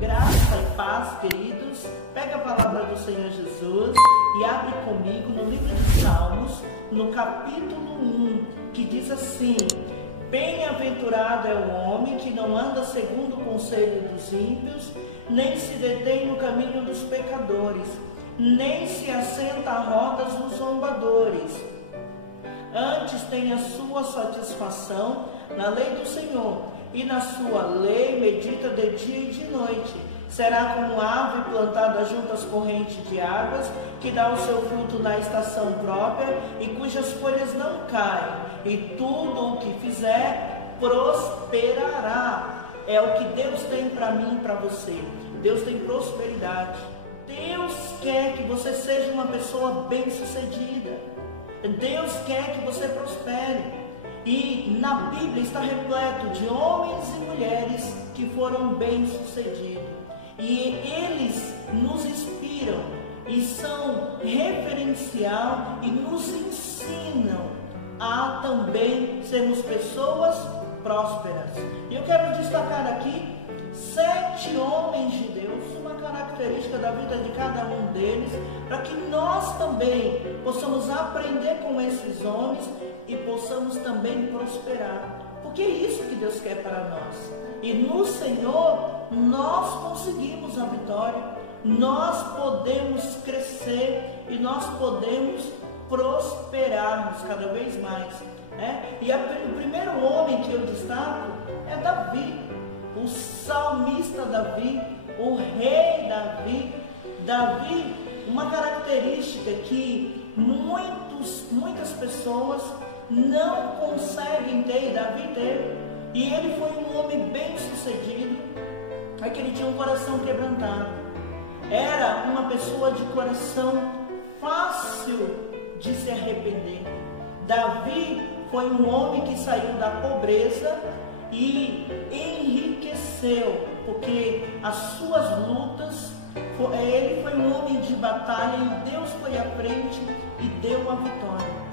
Graça e paz, queridos. Pega a palavra do Senhor Jesus e abre comigo no livro de Salmos, no capítulo 1, que diz assim: Bem-aventurado é o homem que não anda segundo o conselho dos ímpios, nem se detém no caminho dos pecadores, nem se assenta à rodas dos zombadores. Antes tem a sua satisfação na lei do Senhor, e na sua lei medita de dia e de noite. Será como árvore plantada junto às correntes de águas, que dá o seu fruto na estação própria, e cujas folhas não caem, e tudo o que fizer prosperará. É o que Deus tem para mim e para você. Deus tem prosperidade. Deus quer que você seja uma pessoa bem-sucedida. Deus quer que você prospere. E na Bíblia está repleto de homens e mulheres que foram bem-sucedidos. E eles nos inspiram e são referencial e nos ensinam a também sermos pessoas prósperas. E eu quero destacar aqui 7 homens de Deus, uma característica da vida de cada um deles, para que nós também possamos aprender com esses homens e possamos também prosperar, porque é isso que Deus quer para nós. E no Senhor nós conseguimos a vitória, nós podemos crescer e nós podemos prosperarmos cada vez mais, né? E o primeiro homem que eu destaco é Davi, o salmista Davi, o rei Davi. Davi, uma característica que muitas pessoas não conseguem ter, e Davi teve. E ele foi um homem bem sucedido, é que ele tinha um coração quebrantado. Era uma pessoa de coração fácil de se arrepender. Davi foi um homem que saiu da pobreza e enriqueceu, porque as suas lutas, ele foi um homem de batalha e Deus foi à frente e deu a vitória.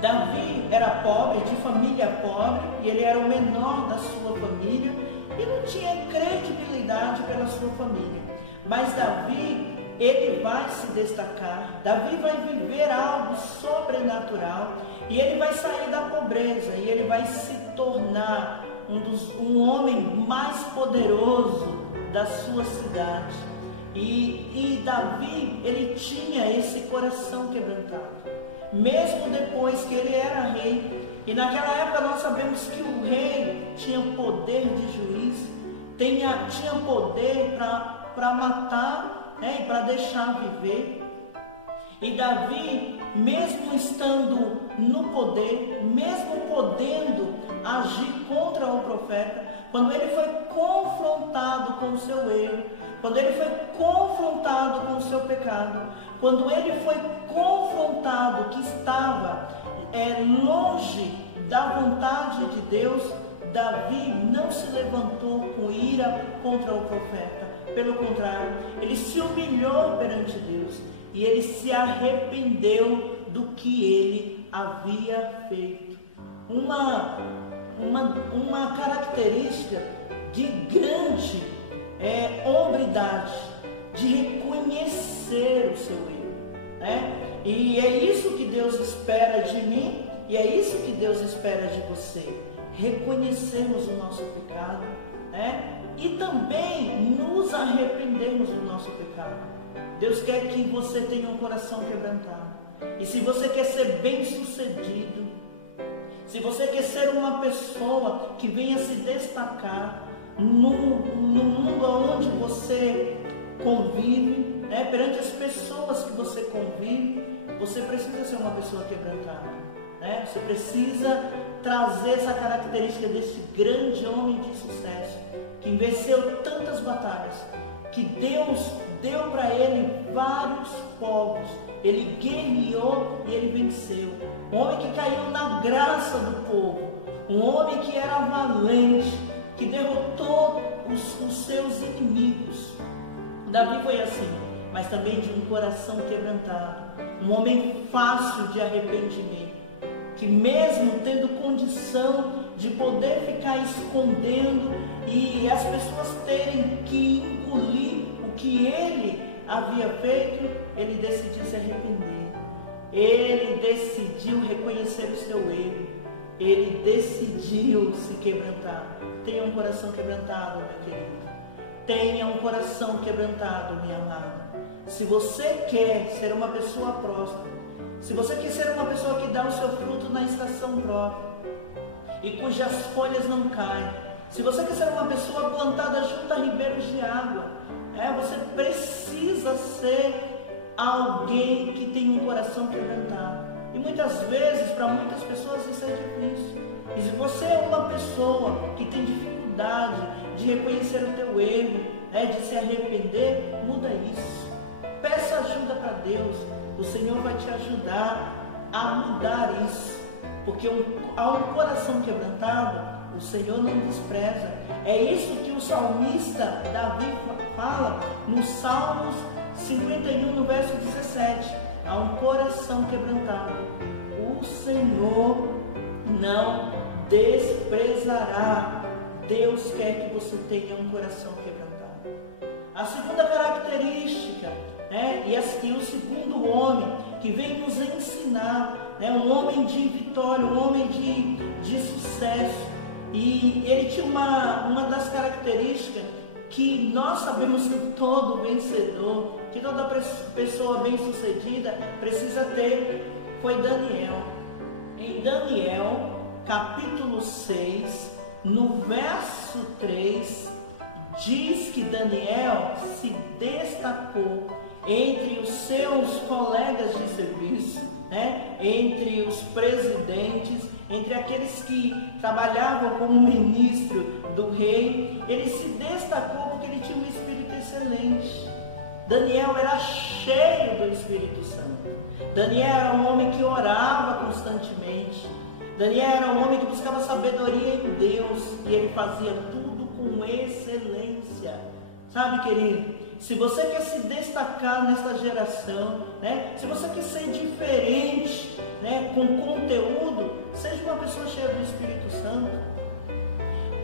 Davi era pobre, de família pobre, e ele era o menor da sua família e não tinha credibilidade pela sua família. Mas Davi, ele vai se destacar, Davi vai viver algo sobrenatural e ele vai sair da pobreza e ele vai se tornar um homem mais poderoso da sua cidade. E Davi, ele tinha esse coração quebrantado, mesmo depois que ele era rei. E naquela época nós sabemos que o rei tinha poder de juiz, tinha poder para matar, né, e para deixar viver. E Davi, mesmo estando no poder, mesmo podendo agir contra o profeta, quando ele foi confrontado com o seu erro, quando ele foi confrontado com o seu pecado, quando ele foi confrontado que estava longe da vontade de Deus, Davi não se levantou com ira contra o profeta. Pelo contrário, ele se humilhou perante Deus e ele se arrependeu do que ele havia feito. Uma característica de grande hombridade, de reconhecer o seu erro, né? E é isso que Deus espera de mim e é isso que Deus espera de você. Reconhecermos o nosso pecado, né? E também nos arrependermos do nosso pecado. Deus quer que você tenha um coração quebrantado. E se você quer ser bem-sucedido, se você quer ser uma pessoa que venha se destacar no mundo onde você convive, né? Perante as pessoas que você convive, você precisa ser uma pessoa quebrantada, né? Você precisa trazer essa característica desse grande homem de sucesso, que venceu tantas batalhas, que Deus deu para ele vários povos, ele guerreou e ele venceu. Um homem que caiu na graça do povo, um homem que era valente, que derrotou os seus inimigos. Davi foi assim, mas também de um coração quebrantado, um homem fácil de arrependimento, que mesmo tendo condição de poder ficar escondendo e as pessoas terem que engolir havia feito, ele decidiu se arrepender. Ele decidiu reconhecer o seu erro. Ele decidiu se quebrantar. Tenha um coração quebrantado, meu querido. Tenha um coração quebrantado, minha amada. Se você quer ser uma pessoa próspera, se você quer ser uma pessoa que dá o seu fruto na estação própria e cujas folhas não caem, se você quer ser uma pessoa plantada junto a ribeiros de água, você precisa ser alguém que tem um coração quebrantado. E muitas vezes, para muitas pessoas, isso é difícil. E se você é uma pessoa que tem dificuldade de reconhecer o teu erro, de se arrepender, muda isso. Peça ajuda para Deus. O Senhor vai te ajudar a mudar isso. Porque a um coração quebrantado, o Senhor não despreza. É isso que o salmista Davi fala no Salmos 51, no verso 17. A um coração quebrantado, o Senhor não desprezará. Deus quer que você tenha um coração quebrantado. A segunda característica, e o segundo homem que vem nos ensinar, um homem de vitória, um homem de sucesso. E ele tinha uma das características que nós sabemos que todo vencedor, que toda pessoa bem-sucedida precisa ter, foi Daniel. Em Daniel, capítulo 6, no verso 3, diz que Daniel se destacou entre os seus colegas de serviço, entre os presidentes, entre aqueles que trabalhavam como ministro do rei. Ele se destacou porque ele tinha um espírito excelente. Daniel era cheio do Espírito Santo. Daniel era um homem que orava constantemente. Daniel era um homem que buscava sabedoria em Deus, e ele fazia tudo com excelência. Sabe, querido, se você quer se destacar nesta geração, se você quer ser diferente, com conteúdo, seja uma pessoa cheia do Espírito Santo.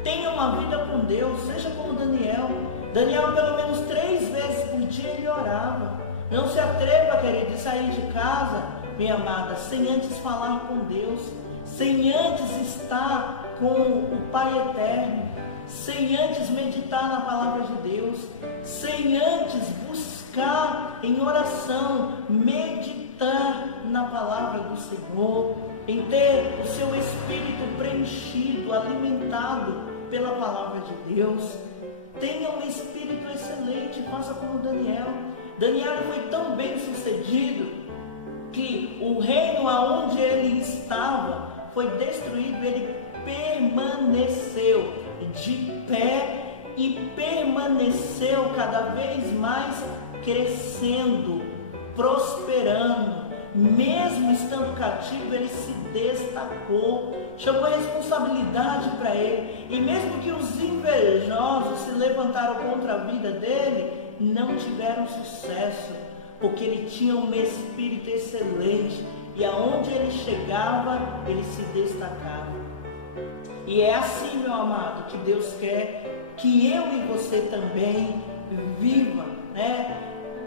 Tenha uma vida com Deus, seja como Daniel. Daniel, pelo menos 3 vezes por dia, ele orava. Não se atreva, querido, de sair de casa, minha amada, sem antes falar com Deus, sem antes estar com o Pai Eterno, sem antes meditar na palavra de Deus, sem antes buscar em oração, meditar na palavra do Senhor, em ter o seu espírito preenchido, alimentado pela palavra de Deus. Tenha um espírito excelente, faça como Daniel. Daniel foi tão bem sucedido que o reino aonde ele estava foi destruído. Ele permaneceu de pé e permaneceu cada vez mais crescendo, prosperando. Mesmo estando cativo, ele se destacou, chamou a responsabilidade para ele. E mesmo que os invejosos se levantaram contra a vida dele, não tiveram sucesso, porque ele tinha um espírito excelente, e aonde ele chegava, ele se destacava. E é assim, meu amado, que Deus quer que eu e você também viva,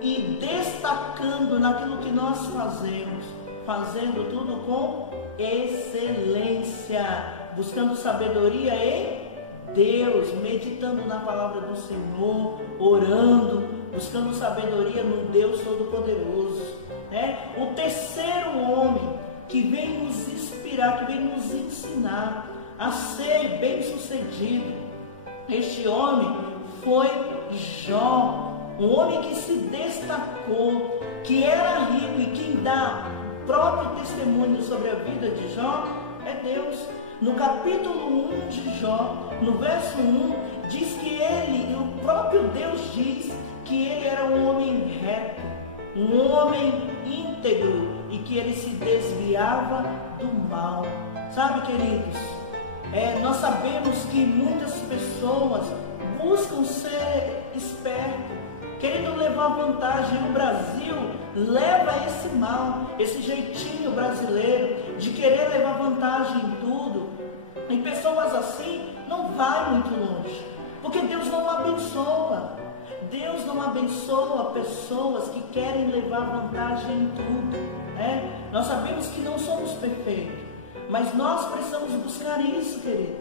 e destacando naquilo que nós fazemos, fazendo tudo com excelência, buscando sabedoria em Deus, meditando na palavra do Senhor, orando, buscando sabedoria no Deus Todo-Poderoso. O terceiro homem que vem nos inspirar, que vem nos ensinar a ser bem-sucedido, este homem foi Jó. Um homem que se destacou, que era rico, e quem dá próprio testemunho sobre a vida de Jó é Deus. No capítulo 1 de Jó, no verso 1, diz que ele, o próprio Deus diz que ele era um homem reto, um homem íntegro, e que ele se desviava do mal. Sabe, queridos, nós sabemos que muitas pessoas buscam ser espertas, querendo levar vantagem. O Brasil leva esse mal, esse jeitinho brasileiro de querer levar vantagem em tudo. E pessoas assim não vai muito longe, porque Deus não abençoa. Deus não abençoa pessoas que querem levar vantagem em tudo, né? Nós sabemos que não somos perfeitos, mas nós precisamos buscar isso, querido.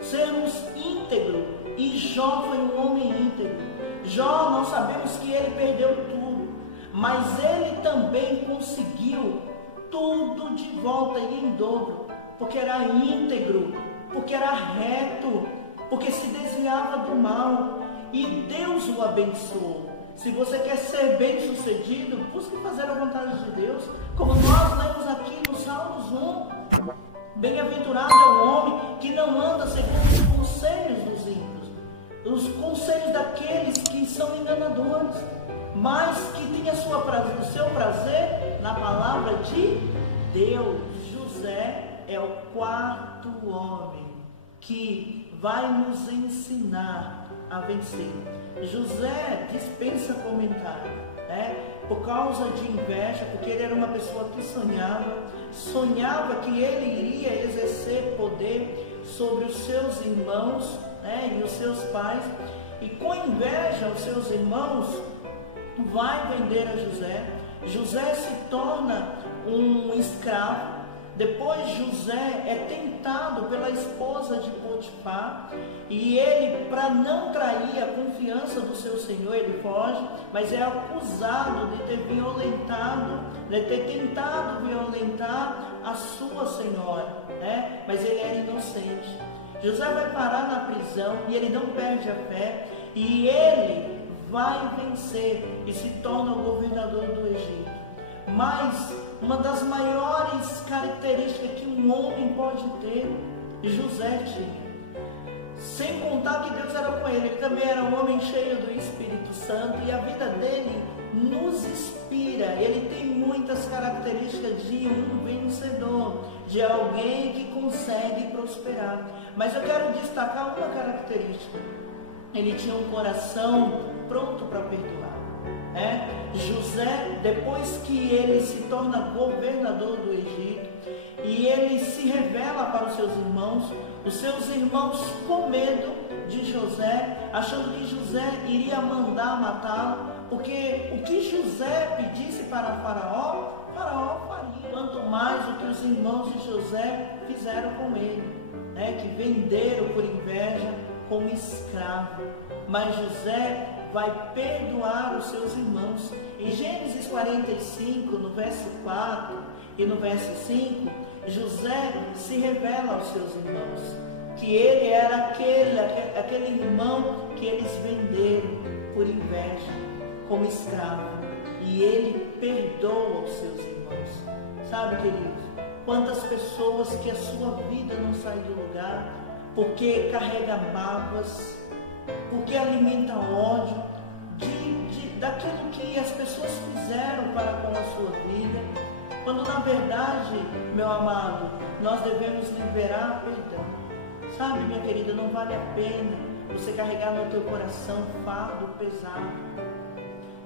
Sermos íntegros. E Jó foi um homem íntegro. Jó, nós sabemos que ele perdeu tudo, mas ele também conseguiu tudo de volta e em dobro, porque era íntegro, porque era reto, porque se desviava do mal, e Deus o abençoou. Se você quer ser bem sucedido, busque fazer a vontade de Deus, como nós lemos aqui no Salmos 1. Bem-aventurado é o homem que não anda segundo os conselhos dos ímpios, os conselhos daqueles que são enganadores, mas que tem o seu prazer na palavra de Deus. José é o quarto homem que vai nos ensinar a vencer. José dispensa comentário, né? Por causa de inveja, porque ele era uma pessoa que sonhava que ele iria exercer poder sobre os seus irmãos, né? E os seus pais, e com inveja os seus irmãos vai vender a José. José se torna um escravo. Depois José é tentado pela esposa de Potifar, e ele, para não trair a confiança do seu senhor, ele foge, mas é acusado de ter tentado violentar a sua senhora, né? Mas ele era inocente. José vai parar na prisão e ele não perde a fé, e ele vai vencer e se torna o governador do Egito. Mas uma das maiores características que um homem pode ter, José tinha. Sem contar que Deus era com ele também era um homem cheio do Espírito Santo, e a vida dele nos inspira. Ele tem muitas características de um vencedor, de alguém que consegue prosperar. Mas eu quero destacar uma característica: ele tinha um coração pronto para perdoar. José, depois que ele se torna governador do Egito e ele se revela para os seus irmãos com medo de José, achando que José iria mandar matá-lo, porque o que José pedisse para Faraó, Faraó faria. Quanto mais o que os irmãos de José fizeram com ele, que venderam por inveja como escravo. Mas José vai perdoar os seus irmãos. Em Gênesis 45, no verso 4 e no verso 5, José se revela aos seus irmãos que ele era aquele irmão que eles venderam por inveja como escravo, e ele perdoa os seus irmãos. Sabe, queridos, quantas pessoas que a sua vida não sai do lugar porque carrega mágoas, porque alimenta ódio daquilo que as pessoas fizeram para com a sua vida, quando na verdade, meu amado, nós devemos liberar perdão. Sabe, minha querida, não vale a pena você carregar no teu coração fardo pesado,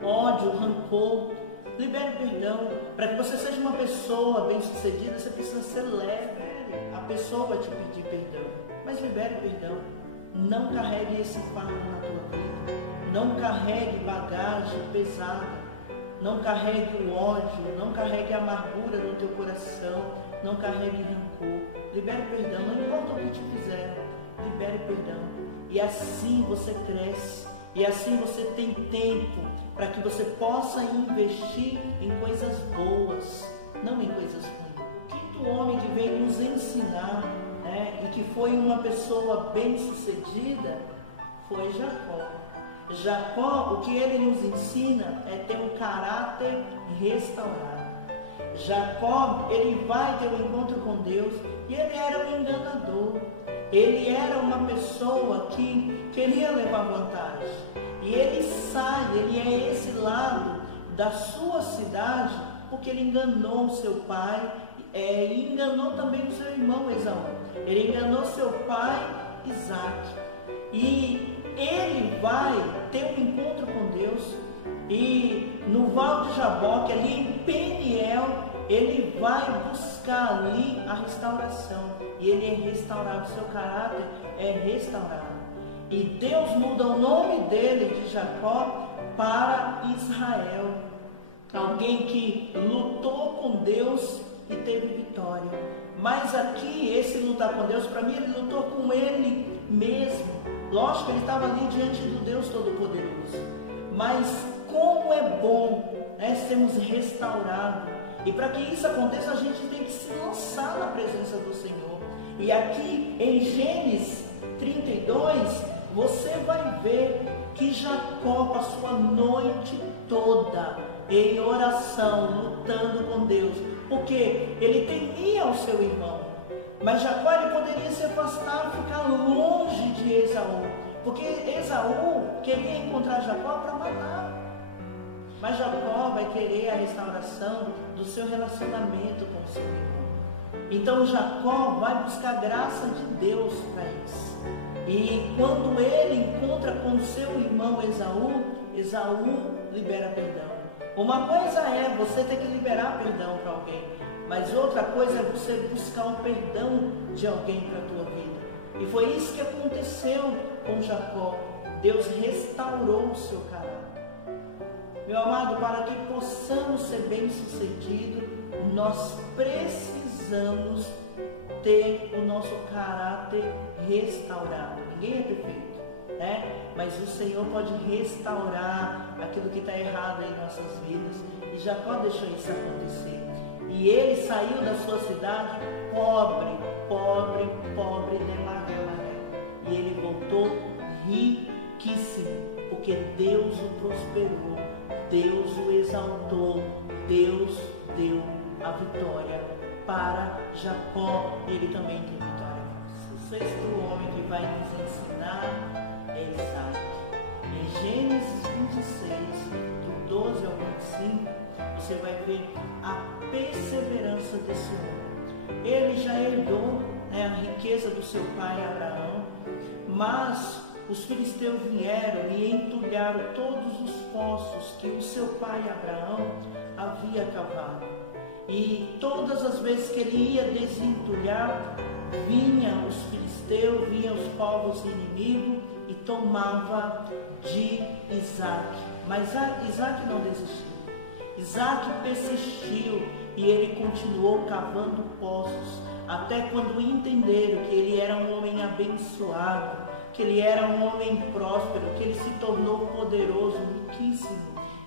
ódio, rancor. Libere perdão. Para que você seja uma pessoa bem-sucedida, você precisa ser leve. A pessoa vai te pedir perdão, mas libere perdão. Não carregue esse fardo na tua vida. Não carregue bagagem pesada. Não carregue o ódio. Não carregue a amargura no teu coração. Não carregue rancor. Libere perdão. Não importa o que te fizeram. Libere perdão. E assim você cresce. E assim você tem tempo para que você possa investir em coisas boas, não em coisas ruins. O quinto homem que veio nos ensinar, e que foi uma pessoa bem-sucedida, foi Jacó. Jacó, o que ele nos ensina é ter um caráter restaurado. Jacó, ele vai ter um encontro com Deus, e ele era um enganador. Ele era uma pessoa que queria levar vantagem. E ele sai, ele é exilado da sua cidade, porque ele enganou o seu pai, e enganou também o seu irmão Esaú. Ele enganou seu pai Isaac. E ele vai ter um encontro com Deus, e no Val de Jaboque, ali em Peniel, ele vai buscar ali a restauração, e ele é restaurado, seu caráter é restaurado. E Deus muda o nome dele de Jacó para Israel. Alguém que lutou com Deus e teve vitória. Mas aqui, esse lutar com Deus, para mim, ele lutou com ele mesmo. Lógico, ele estava ali diante do Deus Todo-Poderoso. Mas como é bom, né, sermos restaurados. E para que isso aconteça, a gente tem que se lançar na presença do Senhor. E aqui em Gênesis 32, você vai ver que Jacó passou a noite toda em oração, lutando com Deus, porque ele temia o seu irmão. Mas Jacó, ele poderia se afastar, ficar longe de Esaú, porque Esaú queria encontrar Jacó para matar. Mas Jacó vai querer a restauração do seu relacionamento com o seu irmão. Então Jacó vai buscar graça de Deus para isso. E quando ele encontra com o seu irmão Esaú, Esaú libera perdão. Uma coisa é você ter que liberar perdão para alguém, mas outra coisa é você buscar o perdão de alguém para a tua vida. E foi isso que aconteceu com Jacó. Deus restaurou o seu caráter. Meu amado, para que possamos ser bem-sucedidos, nós precisamos ter o nosso caráter restaurado. Ninguém é perfeito, né? Mas o Senhor pode restaurar aquilo que está errado em nossas vidas. E Jacó deixou isso acontecer. E ele saiu da sua cidade pobre de maré. E ele voltou riquíssimo, porque Deus o prosperou, Deus o exaltou, Deus deu a vitória para Jacó. Ele também tem vitória. O sexto homem que vai nos ensinar é Isaac. Em Gênesis 26, do 12 ao 25, você vai ver a perseverança desse homem. Ele já herdou, né, a riqueza do seu pai Abraão, mas os filisteus vieram e entulharam todos os poços que o seu pai Abraão havia cavado. E todas as vezes que ele ia desentulhar, vinham os filisteus, vinham os povos inimigos e tomava de Isaac. Mas Isaac não desistiu. Isaac persistiu e ele continuou cavando poços, até quando entenderam que ele era um homem abençoado, que ele era um homem próspero, que ele se tornou poderoso, riquíssimo,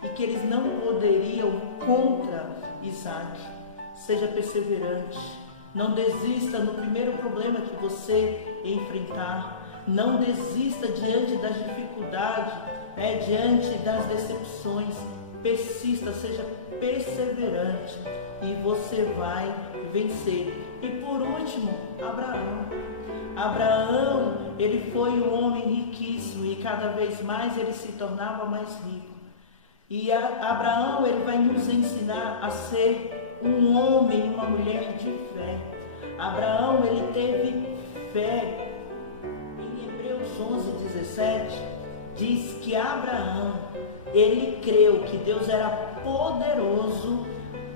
e que eles não poderiam contra Isaac. Seja perseverante, não desista no primeiro problema que você enfrentar, não desista diante das dificuldades, diante das decepções. Persista, seja perseverante e você vai vencer. E por último, Abraão, ele foi um homem riquíssimo e cada vez mais ele se tornava mais rico. E Abraão, ele vai nos ensinar a ser um homem e uma mulher de fé. Abraão, ele teve fé. Em Hebreus 11:17 diz que Abraão, ele creu que Deus era poderoso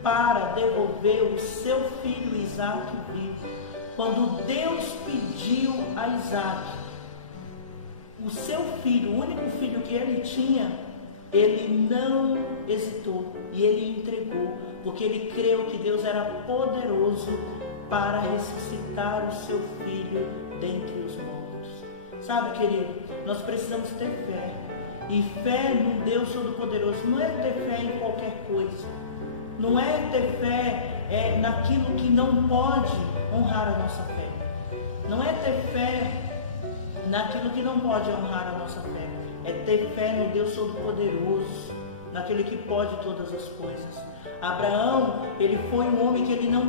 para devolver o seu filho Isaac vivo. Quando Deus pediu a Isaac, o seu filho, o único filho que ele tinha, ele não hesitou e ele entregou, porque ele creu que Deus era poderoso para ressuscitar o seu filho dentre os mortos. Sabe, querido, nós precisamos ter fé. E fé no Deus Todo-Poderoso não é ter fé em qualquer coisa, não é ter fé naquilo que não pode honrar a nossa fé, não é ter fé naquilo que não pode honrar a nossa fé, é ter fé no Deus Todo-Poderoso, naquele que pode todas as coisas. Abraão, ele foi um homem que ele não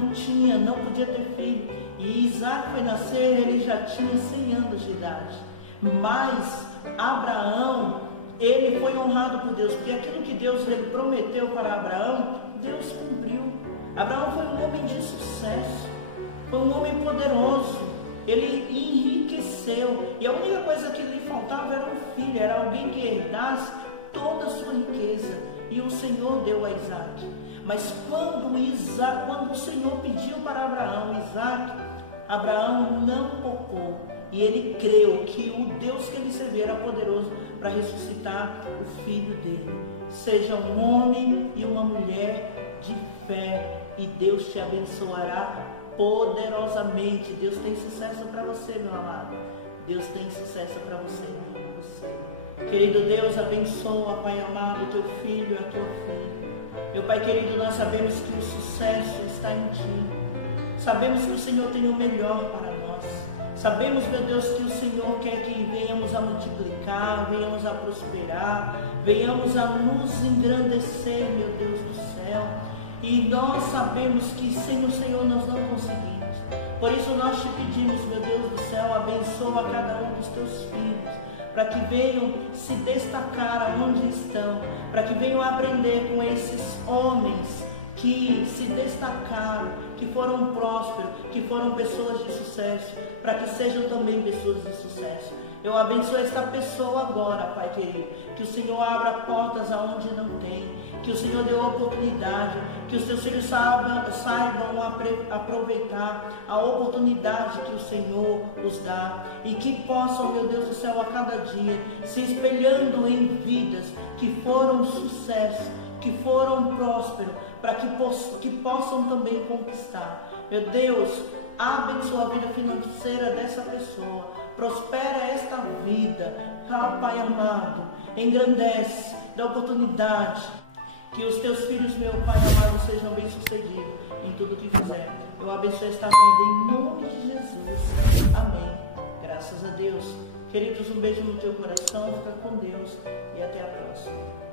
podia ter filho, e Isaac foi nascer, ele já tinha 100 anos de idade, mas Abraão, ele foi honrado por Deus, porque aquilo que Deus ele prometeu para Abraão, Deus cumpriu. Abraão foi um homem de sucesso, foi um homem poderoso, ele enriqueceu, e a única coisa que lhe faltava era um filho, era alguém que herdasse toda a sua riqueza, e o Senhor deu a Isaac. Mas quando o Senhor pediu para Abraão Isaac, Abraão não poupou. e ele creu que o Deus que ele servia era poderoso para ressuscitar o filho dele. Seja um homem e uma mulher de fé, e Deus te abençoará poderosamente. Deus tem sucesso para você, meu amado. Deus tem sucesso para você. Querido Deus, abençoa, Pai amado, teu filho e a tua filha. Meu Pai querido, nós sabemos que o sucesso está em Ti. Sabemos que o Senhor tem o melhor para nós. Sabemos, meu Deus, que o Senhor quer que venhamos a multiplicar, venhamos a prosperar, venhamos a nos engrandecer, meu Deus do céu. E nós sabemos que sem o Senhor nós não conseguimos. Por isso nós te pedimos, meu Deus do céu, abençoa cada um dos teus filhos, para que venham se destacar aonde estão, para que venham aprender com esses homens que se destacaram, que foram prósperos, que foram pessoas de sucesso, para que sejam também pessoas de sucesso. Eu abençoo esta pessoa agora, Pai querido, que o Senhor abra portas aonde não tem, que o Senhor dê oportunidade, que os teus filhos saibam aproveitar a oportunidade que o Senhor os dá, e que possam, meu Deus do céu, a cada dia, se espelhando em vidas que foram sucesso, que foram prósperos, para que possam também conquistar. Meu Deus, abençoa a vida financeira dessa pessoa, prospera esta vida, Pai amado, engrandece, dá oportunidade, que os teus filhos, meu Pai amado, sejam bem-sucedidos em tudo que fizer. Eu abençoo esta vida em nome de Jesus. Amém. Graças a Deus. Queridos, um beijo no teu coração, fica com Deus e até a próxima.